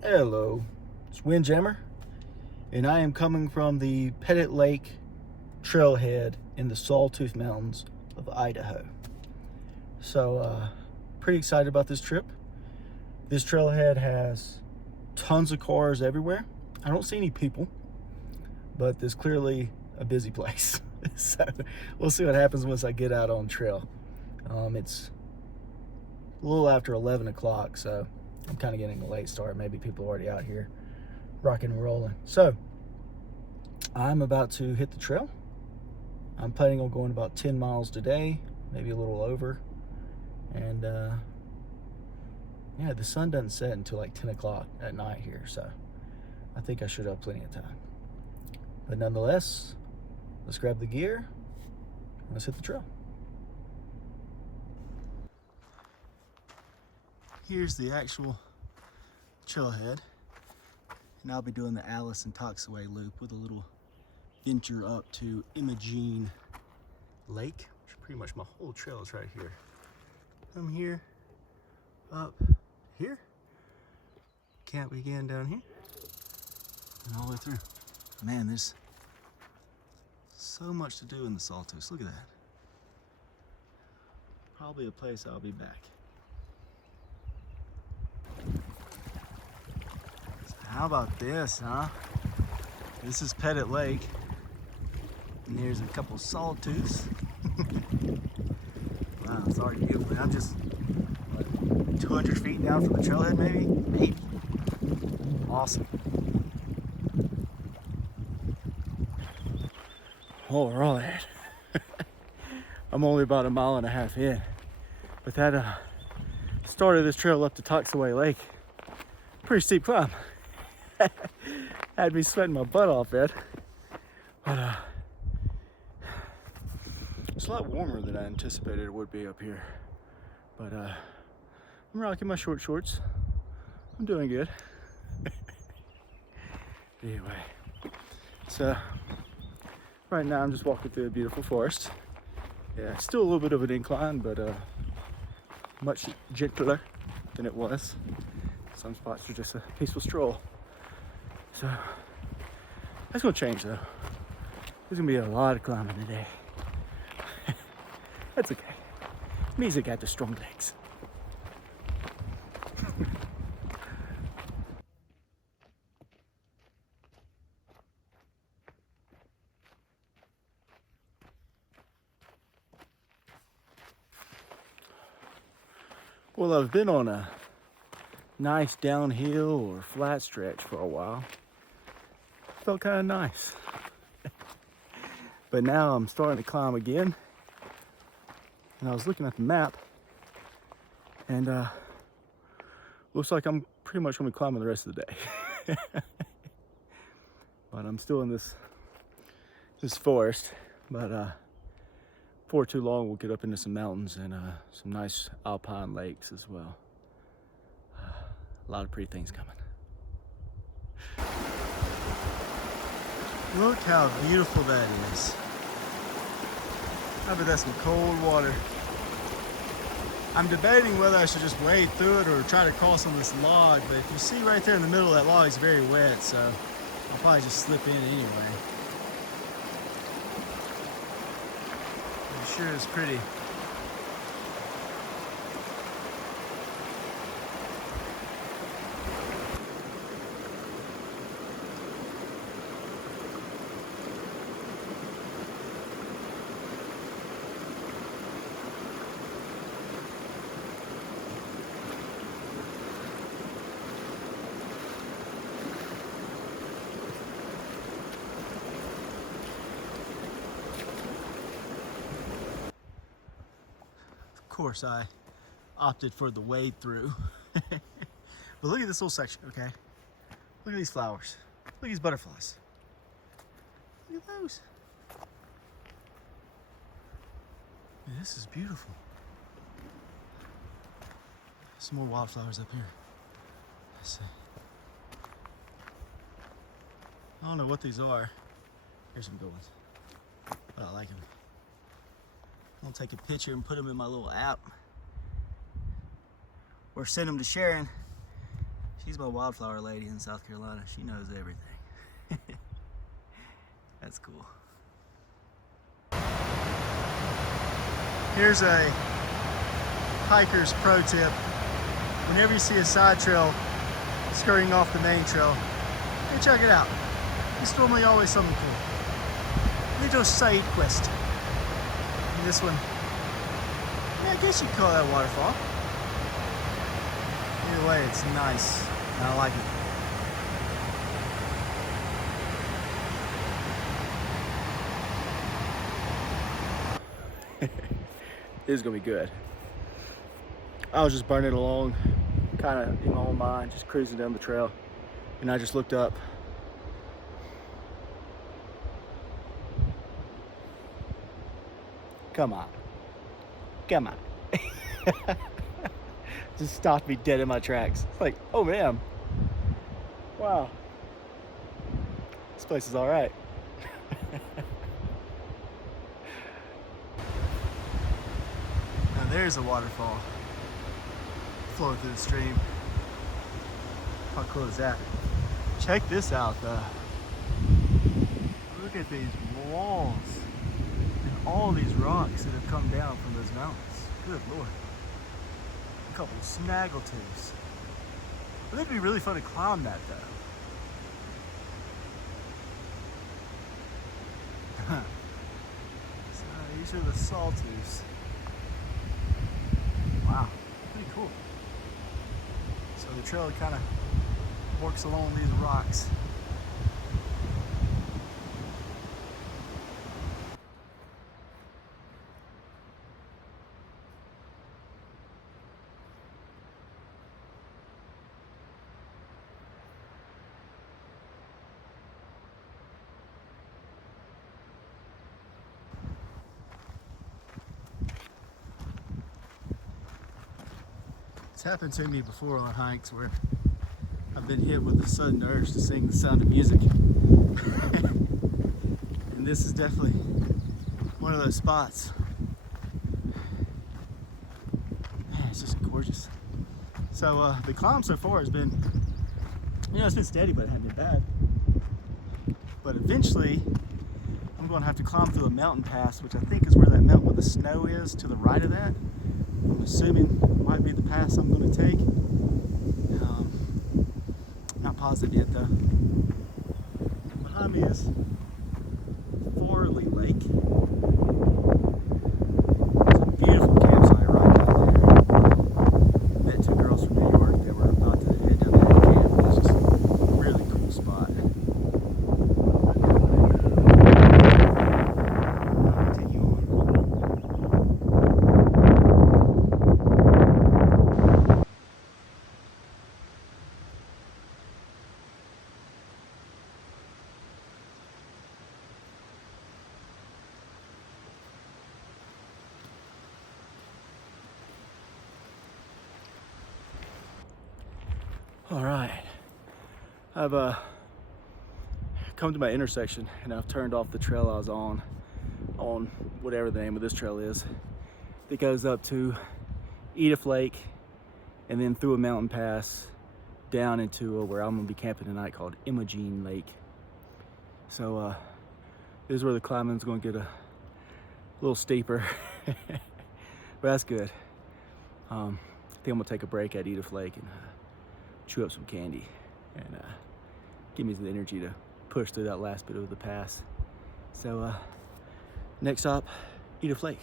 Hello, it's Windjammer, and I am coming from the Pettit Lake trailhead in the Sawtooth Mountains of Idaho. So, pretty excited about this trip. This trailhead has tons of cars everywhere. I don't see any people, but there's clearly a busy place. So, we'll see what happens once I get out on trail. It's a little after 11 o'clock, so I'm kind of getting a late start. Maybe people are already out here rocking and rolling. So I'm about to hit the trail. I'm planning on going about 10 miles today, maybe a little over. And yeah, the sun doesn't set until like 10 o'clock at night here, so I think I should have plenty of time. But nonetheless, let's grab the gear and let's hit the trail. Here's the actual trailhead, and I'll be doing the Alice Toxaway Loop with a little venture up to Imogene Lake, which pretty much my whole trail is right here. Come here, up here, camp again down here, and all the way through. Man, there's so much to do in the Sawtooth. Look at that. Probably a place I'll be back. How about this, huh? This is Pettit Lake, and there's a couple sawtooths. Wow, it's already beautiful. I'm just, what, 200 feet down from the trailhead, maybe? Maybe. Awesome. All right. I'm only about a mile and a half in, but that started this trail up to Toxaway Lake. Pretty steep climb. Had me sweating my butt off, Ed. But it's a lot warmer than I anticipated it would be up here. But I'm rocking my short shorts. I'm doing good. Anyway, so right now I'm just walking through a beautiful forest. Yeah, still a little bit of an incline, but much gentler than it was. Some spots are just a peaceful stroll. So that's gonna change though. There's gonna be a lot of climbing today. That's okay. Means I got the strong legs. Well, I've been on a nice downhill or flat stretch for a while. Felt kind of nice. But now I'm starting to climb again. And I was looking at the map, and looks like I'm pretty much gonna be climbing the rest of the day. But I'm still in this forest. But before too long, we'll get up into some mountains and some nice alpine lakes as well. A lot of pretty things coming. Look how beautiful that is. I bet that's some cold water. I'm debating whether I should just wade through it or try to cross on this log, but if you see right there in the middle of that log, it's very wet, so I'll probably just slip in anyway. It sure is pretty. Of course, I opted for the wade through. But look at this little section, okay? Look at these flowers. Look at these butterflies. Look at those. Man, this is beautiful. Some more wildflowers up here. Let's see. I don't know what these are. Here's some good ones. But I like them. I'll take a picture and put them in my little app, or send them to Sharon. She's my wildflower lady in South Carolina. She knows everything. That's cool. Here's a hiker's pro tip. Whenever you see a side trail skirting off the main trail, hey, check it out. It's normally always something cool. Little side quest. And this one, yeah, I guess you'd call that a waterfall. Either way, it's nice. And I like it. This is gonna be good. I was just burning along, kind of in my own mind, just cruising down the trail, and I just looked up. Come on. Come on. Just stopped me dead in my tracks. It's like, oh man. Wow. This place is all right. Now there's a waterfall flowing through the stream. How cool is that? Check this out though. Look at these walls and all these rocks that have come down from those mountains. Good Lord. A couple snaggletooths. But it'd be really fun to climb that though. So these are the Sawtooths. Wow, pretty cool. So the trail kind of works along these rocks. It's happened to me before on hikes where I've been hit with a sudden urge to sing The Sound of Music. And this is definitely one of those spots. Man, it's just gorgeous. So the climb so far has been, it's been steady, but it hasn't been bad. But eventually, I'm going to have to climb through a mountain pass, which I think is where that mountain with the snow is, to the right of that. I'm assuming might be the pass I'm going to take. Not positive yet though. Behind me is Forley Lake. It's a beautiful campsite right down there. Met two girls from New York that were about to head down there to camp. It's just a really cool spot. Continue on. All right, I've come to my intersection and I've turned off the trail I was on whatever the name of this trail is. It goes up to Edith Lake and then through a mountain pass down into where I'm gonna be camping tonight called Imogene Lake. So this is where the climbing's gonna get a little steeper, but that's good. I think I'm gonna take a break at Edith Lake and chew up some candy and give me the energy to push through that last bit of the pass. So next stop, Edith Lake.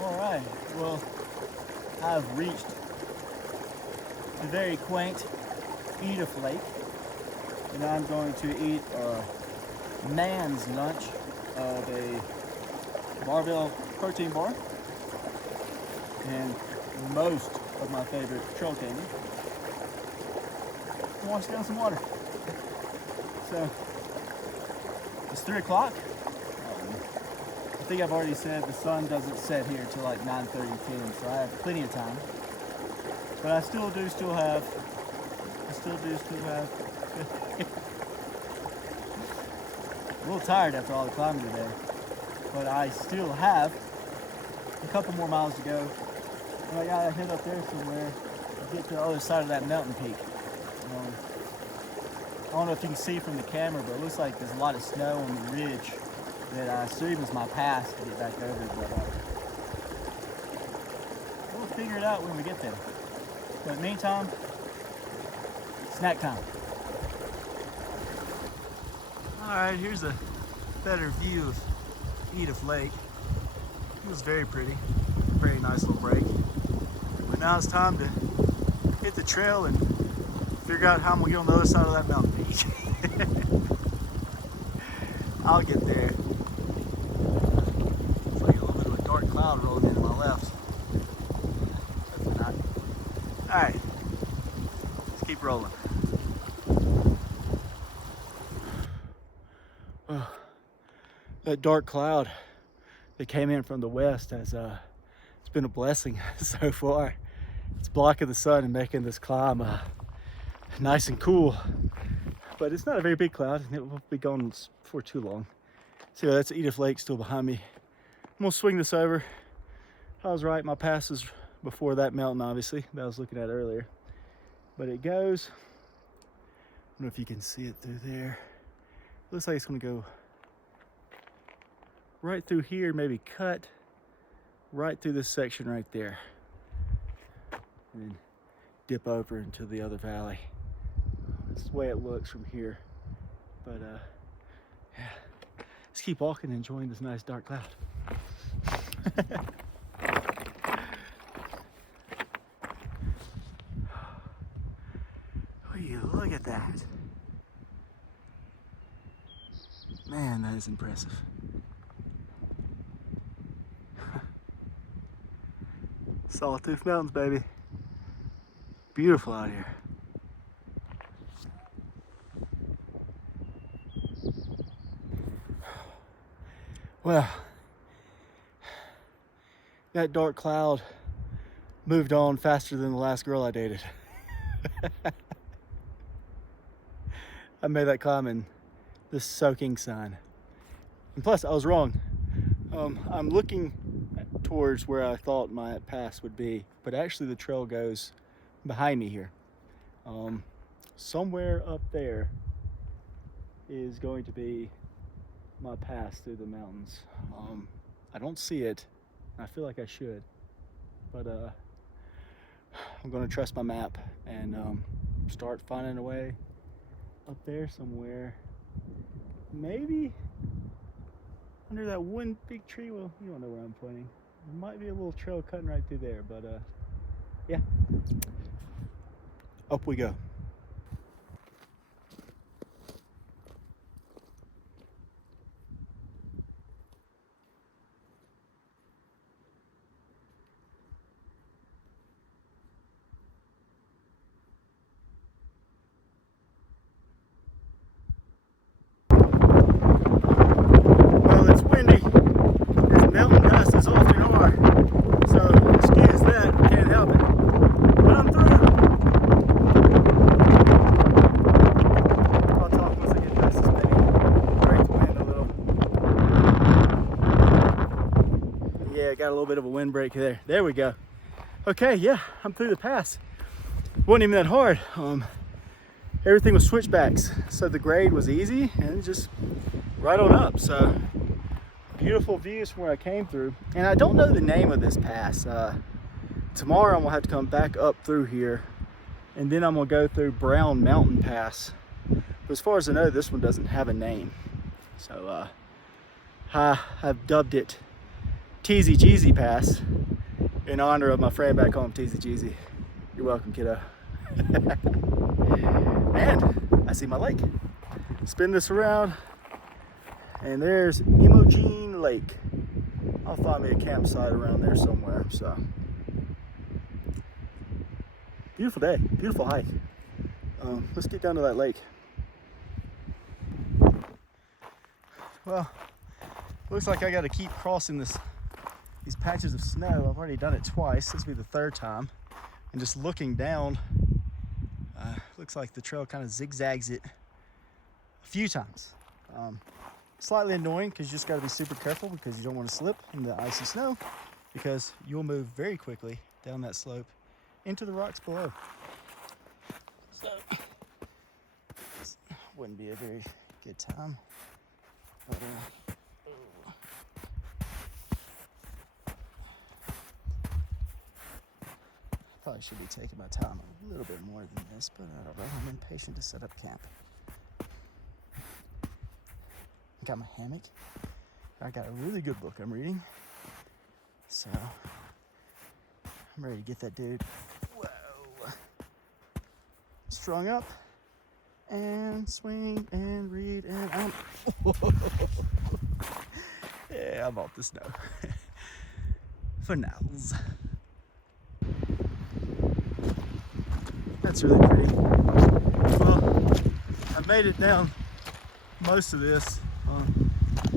Alright, well, I've reached the very quaint Edith Lake, and I'm going to eat a man's lunch of a barbell protein bar, and most of my favorite trail candy. Wash down some water. So it's 3 o'clock. I think I've already said the sun doesn't set here till like 9:30, 10, so I have plenty of time. But I still do have a little tired after all the climbing today, but I still have a couple more miles to go. And I gotta head up there somewhere to get to the other side of that mountain peak. I don't know if you can see from the camera, but it looks like there's a lot of snow on the ridge that I assume is my pass to get back over. But we'll figure it out when we get there. But in the meantime, snack time. All right, here's a better view of Edith Lake. It was very pretty, very nice little break. But now it's time to hit the trail and figure out how I'm gonna get on the other side of that mountain peak. I'll get there. It's like a little bit of a dark cloud rolling into my left. That's not. All right, let's keep rolling. Oh, that dark cloud that came in from the west has it's been a blessing so far. It's blocking the sun and making this climb nice and cool. But it's not a very big cloud, and it won't be gone for too long. So that's Edith Lake still behind me. I'm gonna swing this over. I was right, my pass is before that mountain, obviously, that I was looking at earlier. But it goes, I don't know if you can see it through there. Looks like it's gonna go right through here, maybe cut right through this section right there. And then dip over into the other valley. That's the way it looks from here. But yeah, let's keep walking and enjoying this nice dark cloud. Oh, look at that. Man, that is impressive. Sawtooth Mountains, baby. Beautiful out here. Well, that dark cloud moved on faster than the last girl I dated. I made that climb in the soaking sun. And plus, I was wrong. I'm looking towards where I thought my pass would be, but actually the trail goes behind me here. Somewhere up there is going to be my pass through the mountains. I don't see it. I feel like I should, but I'm going to trust my map and start finding a way up there somewhere. Maybe under that one big tree. Well, you don't know where I'm pointing. There might be a little trail cutting right through there, but yeah, up we go. Got a little bit of a windbreak there. There we go. Okay, yeah, I'm through the pass. Wasn't even that hard. Everything was switchbacks, so the grade was easy and just right on up. So beautiful views from where I came through. And I don't know the name of this pass. Tomorrow I'm gonna have to come back up through here, and then I'm gonna go through Brown Mountain Pass. But as far as I know, this one doesn't have a name. So I've dubbed it Teasy Jeezy Pass in honor of my friend back home, Teasy Jeezy. You're welcome, kiddo. And I see my lake. Spin this around, and there's Imogene Lake I'll find me a campsite around there somewhere. So beautiful day, beautiful hike. Let's get down to that lake. Well, looks like I got to keep crossing these patches of snow. I've already done it twice. This will be the third time. And just looking down, looks like the trail kind of zigzags it a few times. Slightly annoying because you just got to be super careful because you don't want to slip in the icy snow, because you'll move very quickly down that slope into the rocks below. So this wouldn't be a very good time. But, probably should be taking my time a little bit more than this, but I don't know. I'm impatient to set up camp. Got my hammock. I got a really good book I'm reading. So I'm ready to get that dude, strung up and swing and read, and I'm yeah, I'm off the snow for nows. That's really pretty. Well, I made it down most of this.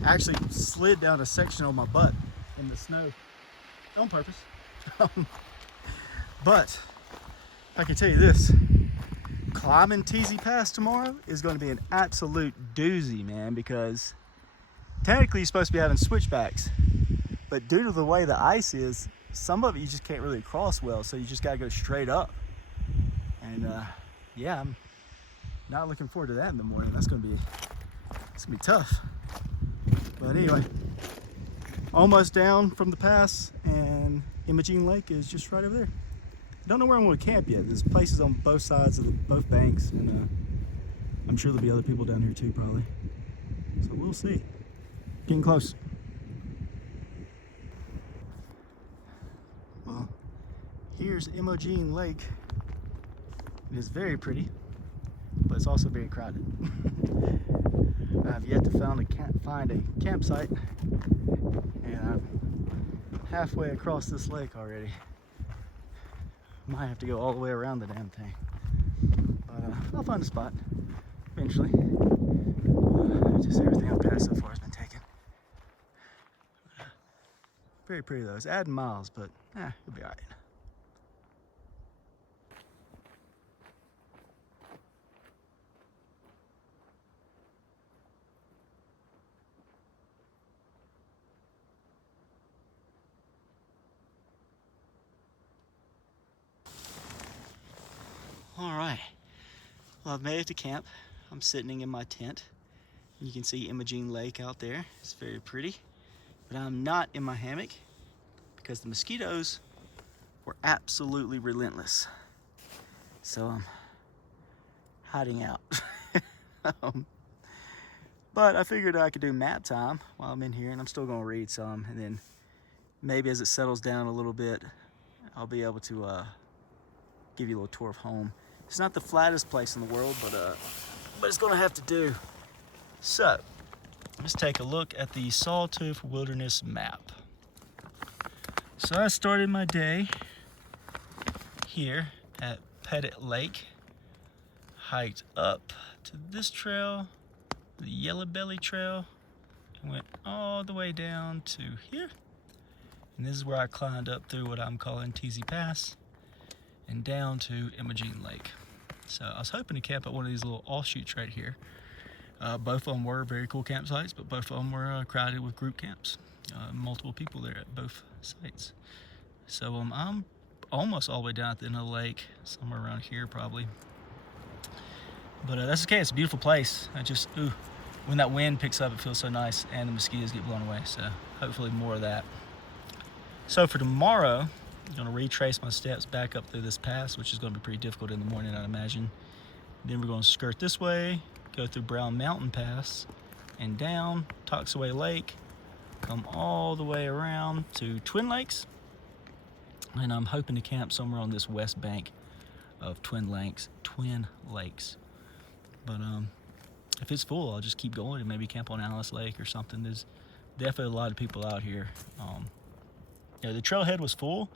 I actually slid down a section on my butt in the snow on purpose. But I can tell you this, climbing TZ Pass tomorrow is going to be an absolute doozy, man, because technically you're supposed to be having switchbacks, but due to the way the ice is, some of it you just can't really cross well, so you just got to go straight up. And yeah, I'm not looking forward to that in the morning. It's gonna be tough. But anyway, almost down from the pass, and Imogene Lake is just right over there. I don't know where I'm going to camp yet. There's places on both sides of both banks, and I'm sure there'll be other people down here too, probably. So we'll see. Getting close. Well, here's Imogene Lake. It is very pretty, but it's also very crowded. I've yet to find a campsite, and I'm halfway across this lake already. Might have to go all the way around the damn thing, but I'll find a spot eventually. Just everything I've passed so far has been taken. Very pretty though. It's adding miles, but it'll be all right. All right, well, I've made it to camp. I'm sitting in my tent. You can see Imogene Lake out there. It's very pretty, but I'm not in my hammock because the mosquitoes were absolutely relentless. So I'm hiding out. But I figured I could do map time while I'm in here, and I'm still gonna read some, and then maybe as it settles down a little bit, I'll be able to give you a little tour of home. It's not the flattest place in the world, but it's gonna have to do. So let's take a look at the Sawtooth Wilderness map. So I started my day here at Pettit Lake, hiked up to this trail, the Yellow Belly Trail, and went all the way down to here. And this is where I climbed up through what I'm calling TZ Pass and down to Imogene Lake. So I was hoping to camp at one of these little offshoots right here. Both of them were very cool campsites, but both of them were crowded with group camps. Multiple people there at both sites. So I'm almost all the way down at the end of the lake, somewhere around here probably. But that's okay, it's a beautiful place. When that wind picks up, it feels so nice, and the mosquitoes get blown away, so hopefully more of that. So for tomorrow, I'm gonna retrace my steps back up through this pass, which is gonna be pretty difficult in the morning, I'd imagine. Then we're gonna skirt this way, go through Brown Mountain Pass, and down Toxaway Lake, come all the way around to Twin Lakes, and I'm hoping to camp somewhere on this west bank of Twin Lakes. But if it's full, I'll just keep going and maybe camp on Alice Lake or something. There's definitely a lot of people out here. Yeah, the trailhead was full.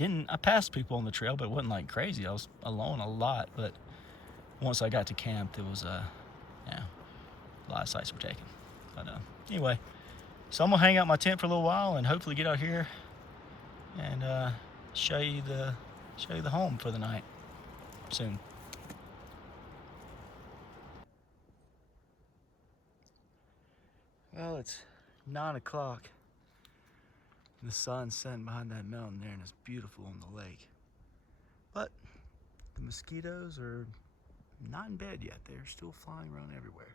I passed people on the trail, but it wasn't like crazy. I was alone a lot, but once I got to camp, there was yeah, a lot of sites were taken. But anyway, so I'm gonna hang out my tent for a little while and hopefully get out here and show you the home for the night soon. Well, it's 9 o'clock. The sun's setting behind that mountain there, and it's beautiful on the lake. But the mosquitoes are not in bed yet. They're still flying around everywhere.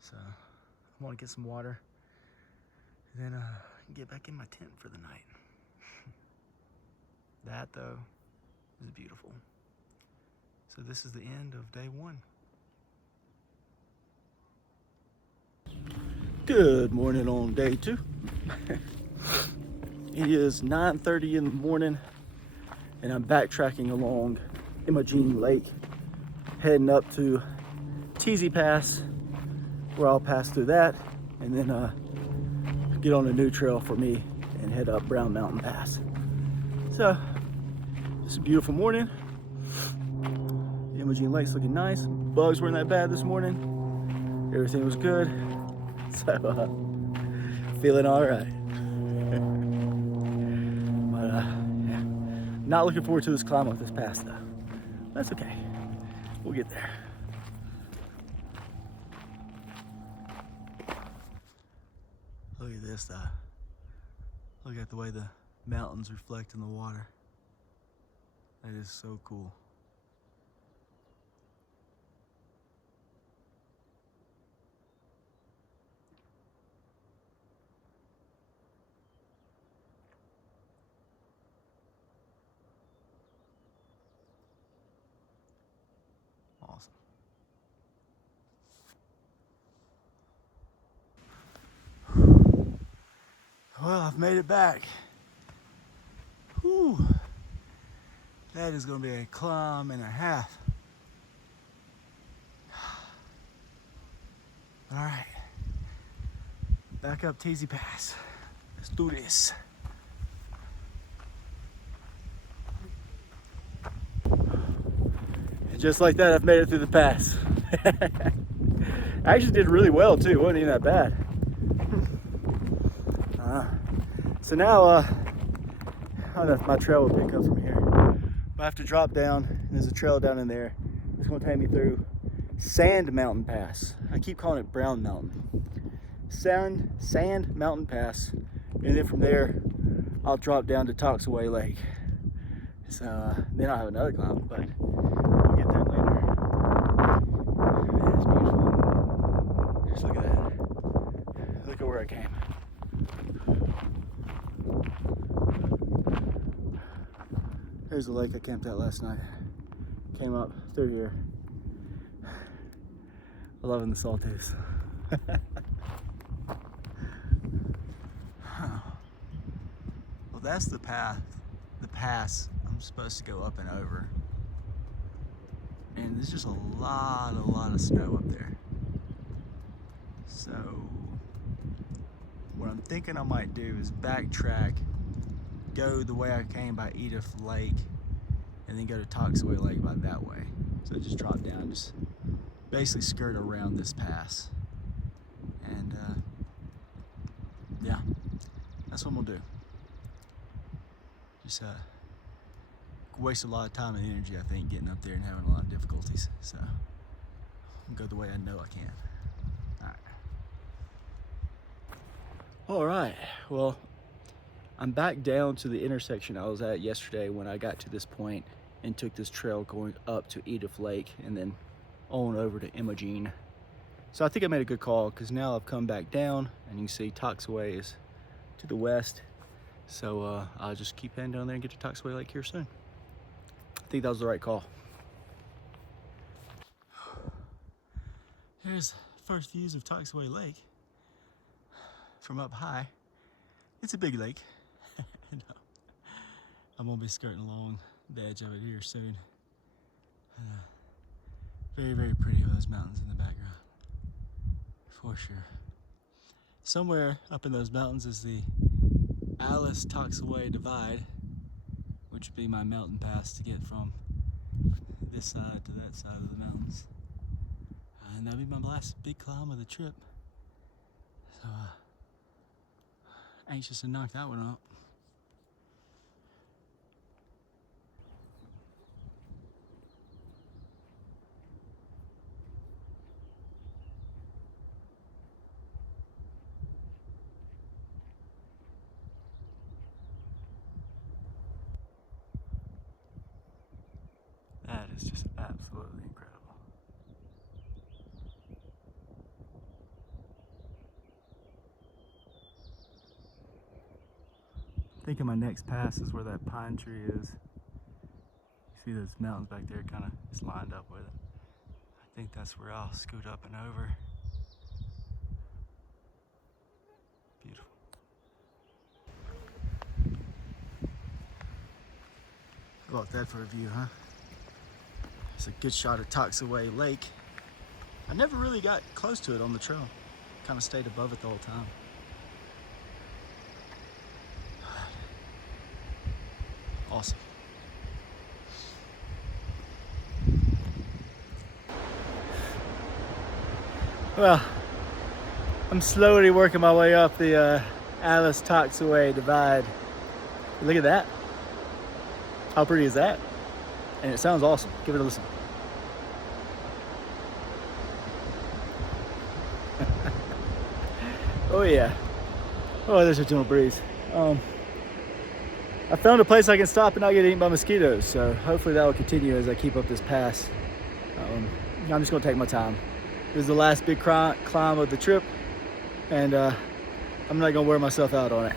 So I want to get some water, and then get back in my tent for the night. That, though, is beautiful. So this is the end of day 1. Good morning on day 2. It is 9:30 in the morning, and I'm backtracking along Imogene Lake, heading up to Teasy Pass, where I'll pass through that, and then get on a new trail for me and head up Brown Mountain Pass. So, it's a beautiful morning. Imogene Lake's looking nice. Bugs weren't that bad this morning. Everything was good. So, feeling all right. But, yeah. Not looking forward to this climb up this pass, though. That's okay. We'll get there. Look at this, though. Look at the way the mountains reflect in the water. That is so cool. Awesome. Well, I've made it back. Whew. That is going to be a climb and a half. All right. Back up Teasy Pass. Let's do this. And just like that, I've made it through the pass. I actually did really well too. It wasn't even that bad. So now, I don't know if my trail will pick up from here. But I have to drop down, and there's a trail down in there. It's going to take me through Sand Mountain Pass. I keep calling it Brown Mountain. Sand Mountain Pass, and then from there, I'll drop down to Toxaway Lake. So then I'll have another climb, but we'll get there later. Man, it's beautiful. Just look at that. Look at where I came. There's the lake I camped at last night. Came up through here. Loving the Sawtooth. Well, that's the pass I'm supposed to go up and over. And there's just a lot of snow up there. So, what I'm thinking I might do is backtrack, go the way I came by Edith Lake, and then go to Toxaway Lake by that way. So just drop down, just basically skirt around this pass. And yeah, that's what we'll do. Just waste a lot of time and energy, I think, getting up there and having a lot of difficulties. So I'll go the way I know I can. All right, well, I'm back down to the intersection I was at yesterday when I got to this point and took this trail going up to Edith Lake and then on over to Imogene. So I think I made a good call, because now I've come back down and you can see Toxaway is to the west. So I'll just keep heading down there and get to Toxaway Lake here soon. I think that was the right call. Here's first views of Toxaway Lake from up high. It's a big lake. I'm gonna be skirting along the edge of it here soon. Very, very pretty with those mountains in the background, for sure. somewhere up in those mountains is the Alice Toxaway Divide, which would be my mountain pass to get from this side to that side of the mountains. And that'll be my last big climb of the trip. So, anxious to knock that one out. That is just absolutely incredible. I think my next pass is where that pine tree is. You see those mountains back there, kind of it's lined up with it. I think that's where I'll scoot up and over. Beautiful. How about that for a view, huh? It's a good shot of Toxaway Lake. I never really got close to it on the trail. Kind of stayed above it the whole time. Awesome. Well, I'm slowly working my way up the Alice Toxaway Divide. Look at that. How pretty is that? And it sounds awesome. Give it a listen. Oh yeah. Oh, there's a gentle breeze. I found a place I can stop and not get eaten by mosquitoes, so hopefully that will continue as I keep up this pass. I'm just gonna take my time. This is the last big climb of the trip, and I'm not gonna wear myself out on it.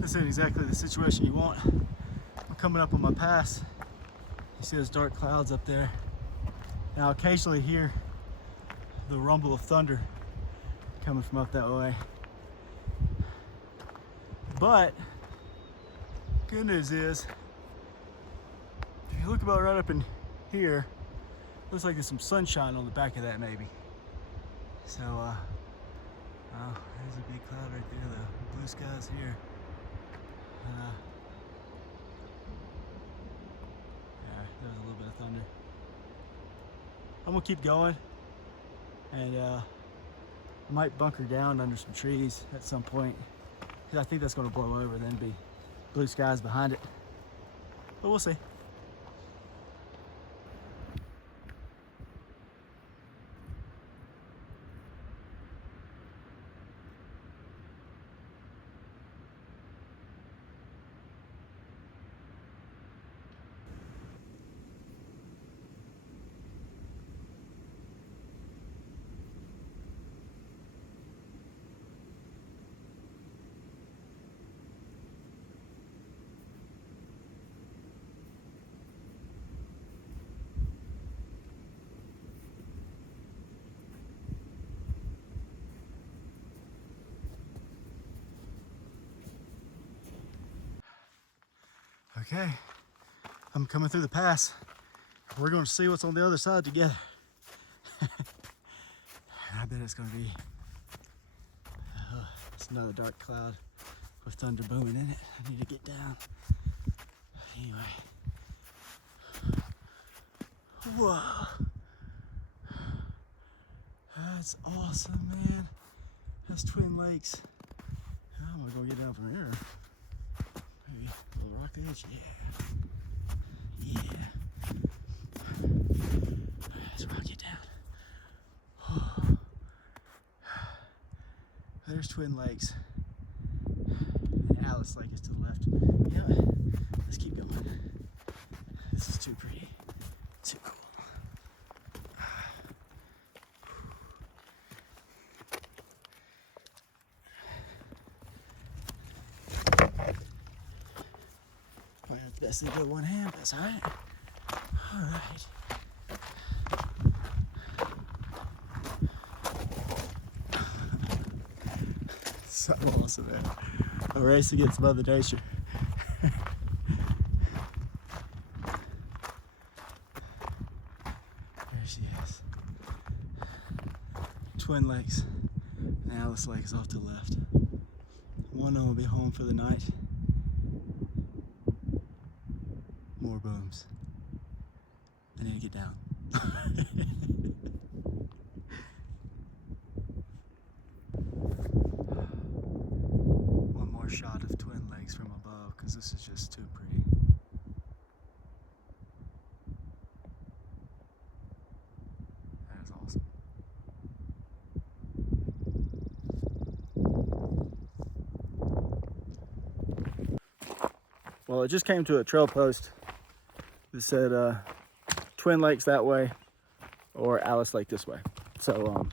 This ain't exactly the situation you want. I'm coming up on my pass. You see those dark clouds up there. And I'll occasionally hear the rumble of thunder coming from up that way. But good news is, if you look about right up in here, looks like there's some sunshine on the back of that maybe. So, oh, there's a big cloud right there. The blue sky's here. Yeah, there's a little bit of thunder. I'm gonna keep going, and I might bunker down under some trees at some point, because I think that's gonna blow over, then be blue skies behind it. But we'll see. Okay, I'm coming through the pass. We're going to see what's on the other side together. I bet it's going to be it's another dark cloud with thunder booming in it. I need to get down. Anyway. Whoa. That's awesome, man. That's Twin Lakes. I'm going to go get down from here. Maybe a little rock edge, yeah. Let's rock it down. There's Twin Lakes. And Alice Lake is to the left. You know what? Let's keep going. This is too pretty. Too cool. Probably not the best thing to go one hand, but that's alright. Alright. So awesome, man. A race against Mother Nature. There she Twin Lakes, and Alice Lake is off to the left. One of them will be home for the night. More booms. I need to get down. One more shot of Twin Lakes from above, because this is just too pretty. That is awesome. Well, it just came to a trail post that said Twin Lakes that way or Alice Lake this way. So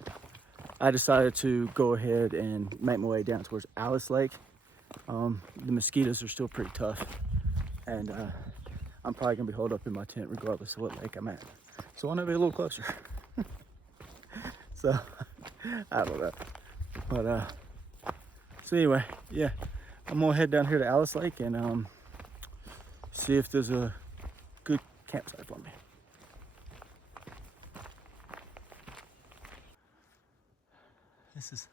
I decided to go ahead and make my way down towards Alice Lake. The mosquitoes are still pretty tough, and I'm probably gonna be holed up in my tent regardless of what lake I'm at. So I want to be a little closer. So I don't know, but so anyway, yeah, I'm gonna head down here to Alice Lake and see if there's a good campsite for me. This is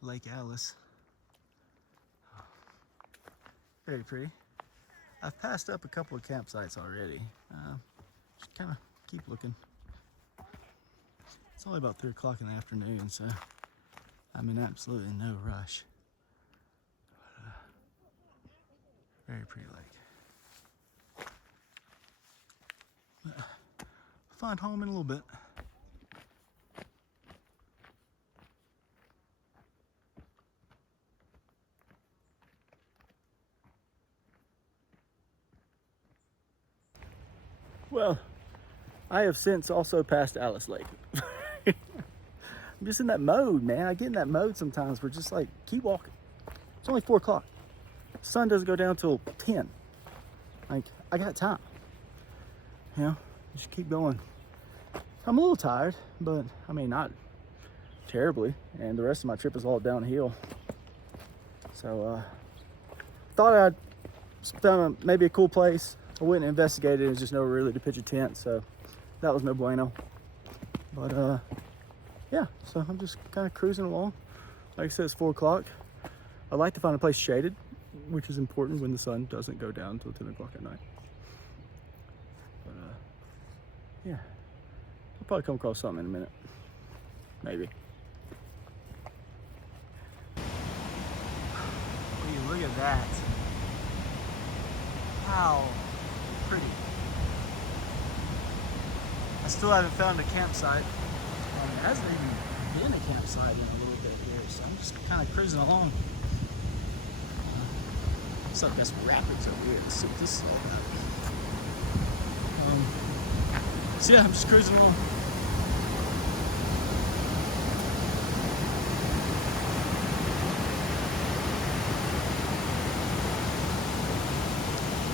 Lake Alice. Very pretty. I've passed up a couple of campsites already. Just kind of keep looking. It's only about 3 o'clock in the afternoon, so I'm in absolutely no rush. But, very pretty lake. But, find home in a little bit. Well, I have since also passed Alice Lake. I'm just in that mode, man. I get in that mode sometimes where just like, keep walking. It's only 4 o'clock. The sun doesn't go down till 10. Like, I got time. You know, just keep going. I'm a little tired, but I mean, not terribly. And the rest of my trip is all downhill. So, thought I'd found maybe a cool place. I went and investigated it. There's just nowhere really to pitch a tent, so that was no bueno. But yeah, so I'm just kind of cruising along. Like I said, it's 4 o'clock. I like to find a place shaded, which is important when the sun doesn't go down until 10 o'clock at night. But yeah, I'll probably come across something in a minute, maybe. Will you look at that? How pretty. I still haven't found a campsite. It hasn't even been a campsite in a little bit here, so I'm just kind of cruising along. So that's rapids over here. Let's see what this is all about. So yeah, I'm just cruising along.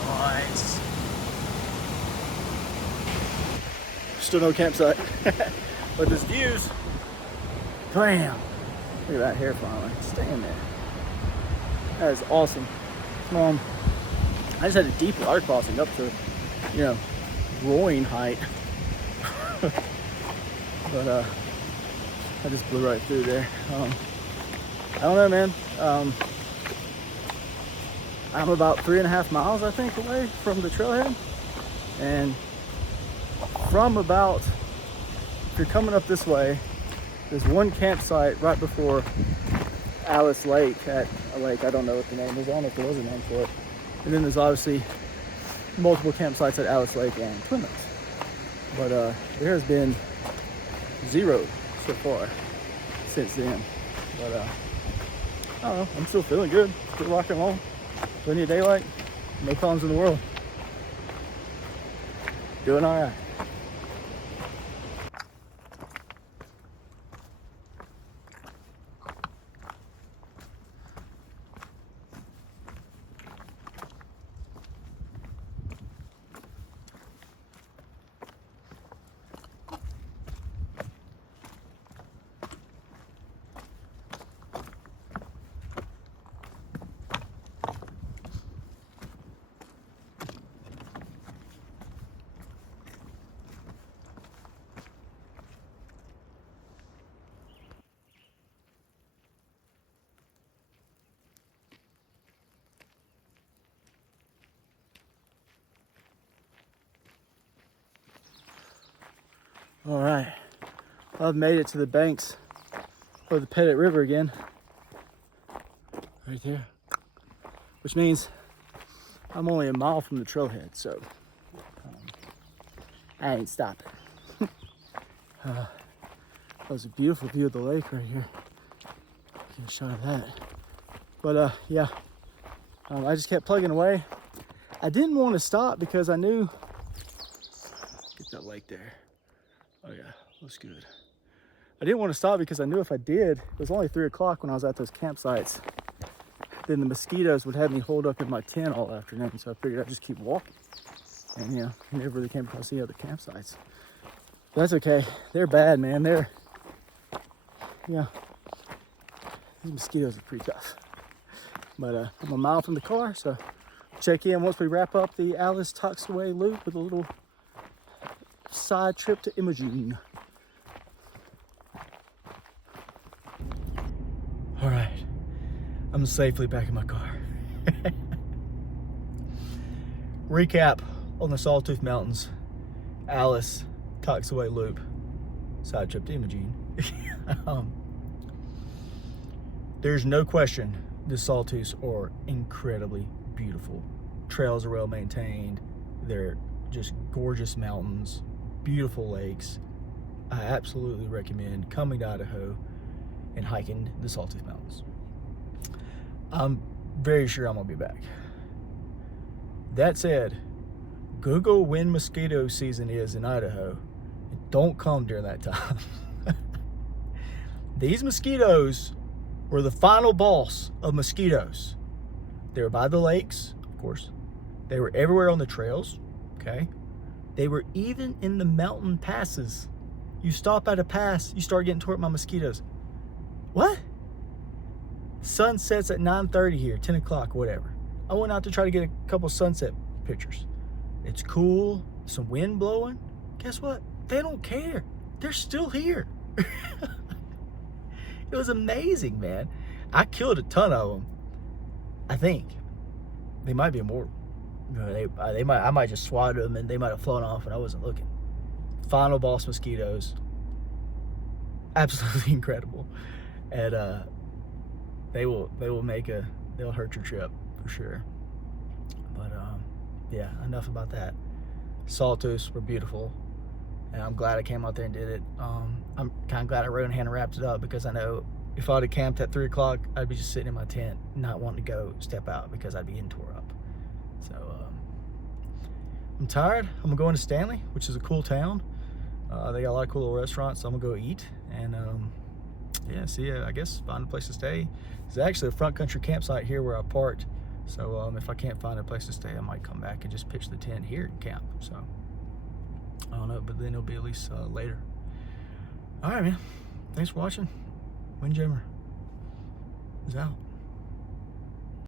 Nice. Still no campsite. But this views, bam! Look at that hair finally. Stay in there. That is awesome. I just had a deep water crossing up to, you know, groin height. But I just blew right through there. I don't know, man. I'm about 3.5 miles, I think, away from the trailhead. And from about, if you're coming up this way, there's one campsite right before Alice Lake at a lake. I don't know what the name is. I don't know if there was a name for it. And then there's obviously multiple campsites at Alice Lake and Twin Lakes. But there has been 0 so far since then. But I don't know. I'm still feeling good. Still rocking along. Plenty of daylight. No problems in the world. Doing all right. All right, I've made it to the banks of the Pettit River again. Right there. Which means I'm only a mile from the trailhead, so I ain't stopping. That was a beautiful view of the lake right here. Get a shot of that. But yeah, I just kept plugging away. I didn't want to stop because I knew, get that lake there. Oh yeah, looks good. I didn't want to stop because I knew if I did, it was only 3 o'clock when I was at those campsites, then the mosquitoes would have me holed up in my tent all afternoon. So I figured I'd just keep walking. And you know, I never really came across any other campsites. But that's okay. They're bad, man. Yeah, these mosquitoes are pretty tough. But I'm a mile from the car, so check in once we wrap up the Alice Toxaway Loop with a little side trip to Imogene. All right, I'm safely back in my car. Recap on the Sawtooth Mountains, Alice Toxaway Loop, side trip to Imogene. There's no question the Sawtooths are incredibly beautiful. Trails are well maintained. They're just gorgeous mountains, beautiful lakes. I absolutely recommend coming to Idaho and hiking the Sawtooth Mountains. I'm very sure I'm gonna be back. That said, Google when mosquito season is in Idaho and don't come during that time. These mosquitoes were the final boss of mosquitoes. They were by the lakes, of course. They were everywhere on the trails, okay? They were even in the mountain passes. You stop at a pass, you start getting torn by mosquitoes. What? Sun sets at 9:30 here, 10 o'clock, whatever. I went out to try to get a couple sunset pictures. It's cool, some wind blowing. Guess what? They don't care. They're still here. It was amazing, man. I killed a ton of them. I think they might be more. You know, I might just swat them and they might have flown off and I wasn't looking. Final boss mosquitoes, absolutely incredible, and they'll hurt your trip for sure. But yeah, enough about that. Sawtooths were beautiful. And I'm glad I came out there and did it. I'm kind of glad I rode in hand and wrapped it up because I know if I'd have camped at 3 o'clock, I'd be just sitting in my tent, not wanting to go step out because I'd be getting tore up. So I'm tired. I'm going to Stanley, which is a cool town. They got a lot of cool little restaurants, so I'm gonna go eat and yeah, see ya. I guess find a place to stay. There's actually a front country campsite here where I parked. So if I can't find a place to stay, I might come back and just pitch the tent here and camp. So I don't know, but then it'll be at least later. All right, man. Thanks for watching. Windjammer is out.